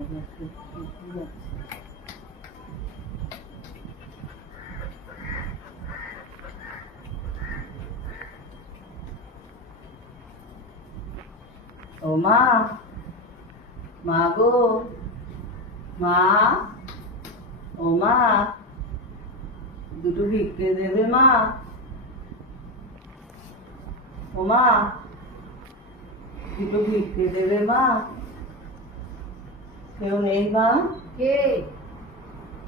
ও মা, মা গো, মা, ও মা, দুটো ভিক্ষে দেবে মা? ও মা, দুটো ভিক্ষে দেবে মা? কেউ নেই মা? কে?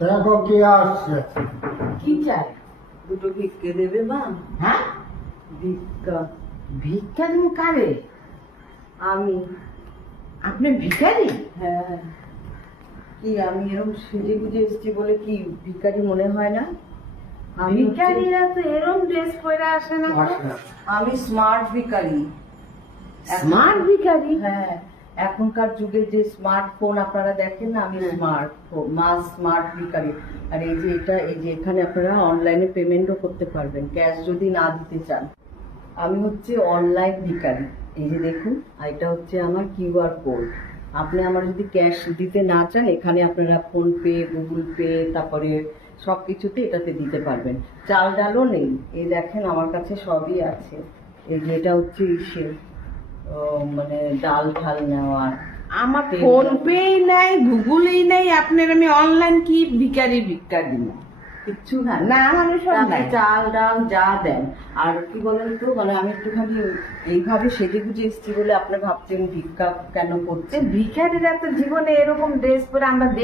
দেখো কি আসছে। কি চাই? দুটো ভিক্ষে দেবে মা? হ্যাঁ, ভিক্ষা। ভিক্ষা তুমি কারে? আমি। আপনি ভিখারি? হ্যাঁ। কি আমি এরকম সেজে গুজে এসেছি বলে কি ভিখারি মনে হয় না? আমি ভিখারিরা তো এরম ড্রেস পরে আসে না। আমি স্মার্ট ভিখারি। স্মার্ট ভিখারি? হ্যাঁ, এখনকার যুগে যে স্মার্টফোন আপনারা দেখেন না, আমি স্মার্ট ভিখারি। আর এই যে এটা, এই যে এখানে আপনারা অনলাইনে পেমেন্টও করতে পারবেন, ক্যাশ যদি না দিতে চান। আমি হচ্ছে অনলাইন ভিখারি। এই যে দেখুন, আর এটা হচ্ছে আমার কিউআর কোড। আপনি আমার যদি ক্যাশ দিতে না চান, এখানে আপনারা ফোনপে, গুগল পে, তারপরে সবকিছুতে এটাতে দিতে পারবেন। চাল ডালও নেই, এই দেখেন আমার কাছে সবই আছে। এই যে এটা হচ্ছে ইসে মানে ডাল ঠাল নেওয়ার। আমার ফোন পে নাই, গুগলই নাই, আপনার আমি অনলাইন কি ভিখারি ভিক্ষা দিব? কিচ্ছু না। না, আমার সব আপনি নাই। চাল ডাল যা দেন। আর কি বলেন তো, মানে আমি একটুখানি এইভাবে সেজে গুজে এসেছি বলে আপনি ভাবছেন ভিক্ষা কেন করছে? ভিখারিরা তো জীবনে এরকম ড্রেস পরে আমরা